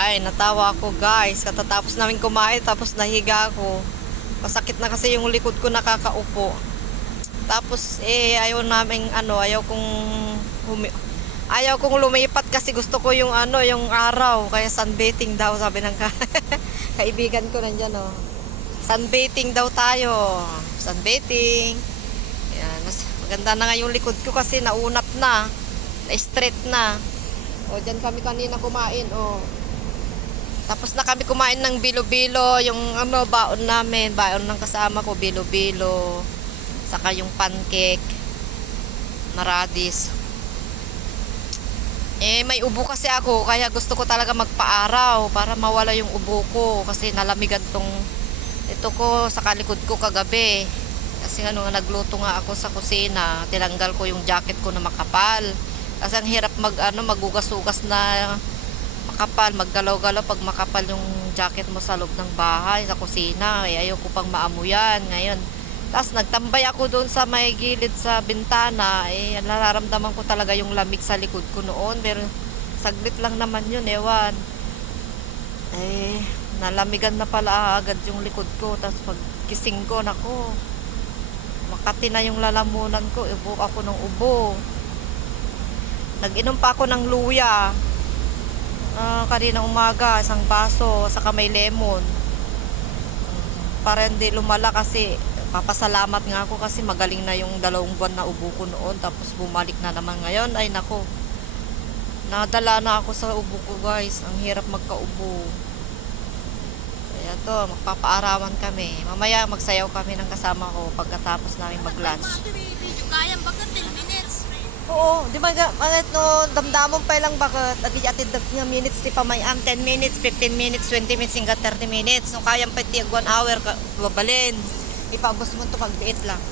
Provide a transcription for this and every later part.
Ay, natawa ako guys. Katatapos namin kumain, tapos nahiga ako. Masakit na kasi yung likod ko nakakaupo. Tapos ayaw namin ayaw kong lumipat kasi gusto ko yung yung araw. Kaya sunbathing daw sabi ng kaibigan ko nandiyan oh. Sunbathing daw tayo. Sunbathing. Yan, mas maganda na nga yung likod ko kasi naunat na. Na-straight na. O, dyan kami kanina kumain, o. Tapos na kami kumain ng bilo-bilo, yung baon namin, baon ng kasama ko, bilo-bilo. Saka yung pancake na radis. May ubo kasi ako, kaya gusto ko talaga magpa-araw para mawala yung ubo ko. Kasi nalamigan ito ko sa kalikod ko kagabi. Kasi nagluto nga ako sa kusina, tinanggal ko yung jacket ko na makapal. Kasi ang hirap magugas-ugas na makapal, maggalaw-galaw pag makapal yung jacket mo sa loob ng bahay, sa kusina. Ayoko pang maamuyan ngayon. Tapos nagtambay ako doon sa may gilid sa bintana. Nararamdaman ko talaga yung lamig sa likod ko noon. Pero saglit lang naman yun, ewan. Nalamigan na pala agad yung likod ko. Tapos pag gising ko, nako, makati na yung lalamunan ko. Ubo ako ng ubo. Nag-inom pa ako ng luya. Kanina umaga, isang baso, saka may lemon. Para hindi lumala kasi papasalamat nga ako kasi magaling na yung 2 buwan na ubo ko noon. Tapos bumalik na naman ngayon. Ay nako, nadala na ako sa ubo ko guys. Ang hirap magkaubo. Kaya to, magpapaarawan kami. Mamaya magsayaw kami ng kasama ko pagkatapos namin mag-lunch. Kaya bakit 10 minutes? Oo, di ba bakit no, damdamon pa lang bakit agiyatid nga minutes ti pamayam 10 minutes, 15 minutes, 20 minutes, hingga 30 minutes. No, kayang pa tiyag 1 hour babalin. Ipabos mo to pagbiit lang.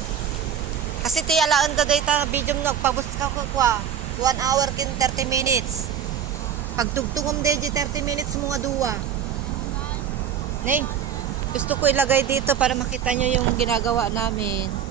Kasi ti alaan da data video mo nagpabos ka ko 1 hour kin 30 minutes. Pagtugtungom deji 30 minutes mo nga duwa. Nay, gusto ko ilagay dito para makita nyo yung ginagawa namin.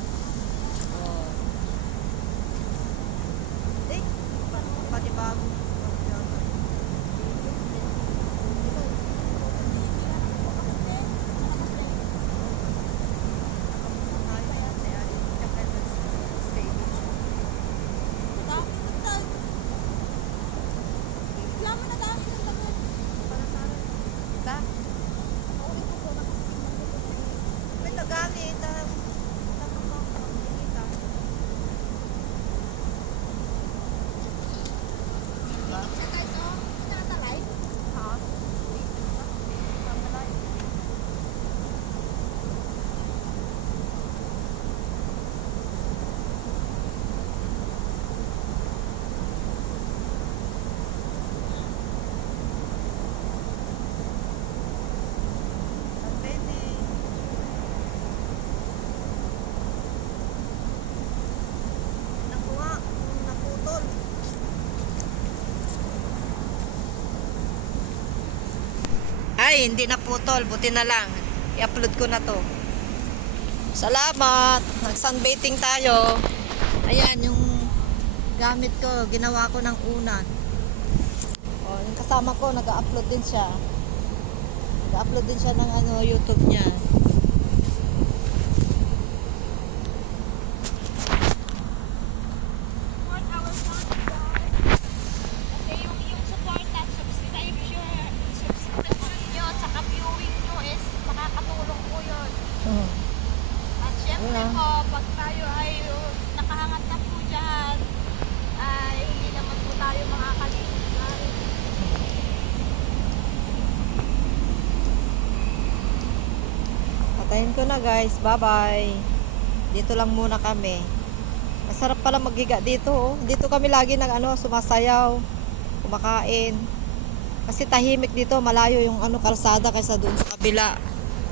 Ay, hindi naputol. Buti na lang. I-upload ko na to. Salamat. Nag-sunbathing tayo. Ayan, yung gamit ko. Ginawa ko ng unan. O, yung kasama ko, nag-upload din siya. Nag-upload din siya ng YouTube niya. At syempre po, pag tayo ay nakahangat na po dyan, ay hindi naman po tayo makakalimutan. Patayin ko na guys. Bye-bye. Dito lang muna kami. Masarap pala maghiga dito. Oh. Dito kami lagi sumasayaw, kumakain. Kasi tahimik dito, malayo yung kalsada kaysa doon sa kabila.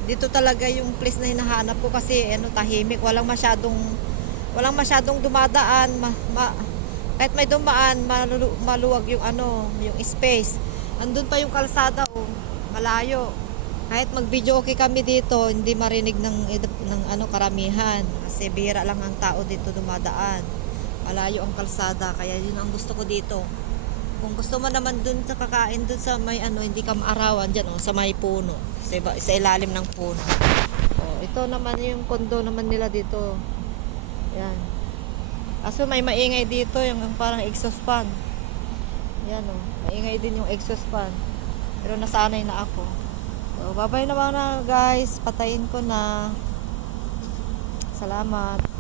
Dito talaga yung place na hinahanap ko kasi tahimik, walang masyadong dumadaan, kahit may dumaan, maluwag yung yung space. Andun pa yung kalsada malayo. Kahit mag-video okay kami dito, hindi marinig ng karamihan kasi bihira lang ang tao dito dumadaan. Malayo ang kalsada, kaya yun ang gusto ko dito. Kung gusto mo naman dun sa kakain dun sa may ano, hindi ka maarawan dyan, oh, sa may puno. Sa ilalim ng puno. Oh, ito naman yung kondo naman nila dito. Yan. Aso may maingay dito, yung parang exhaust fan. Yan, oh. Maingay din yung exhaust fan. Pero nasanay na ako. So, bye-bye na mga guys. Patayin ko na. Salamat.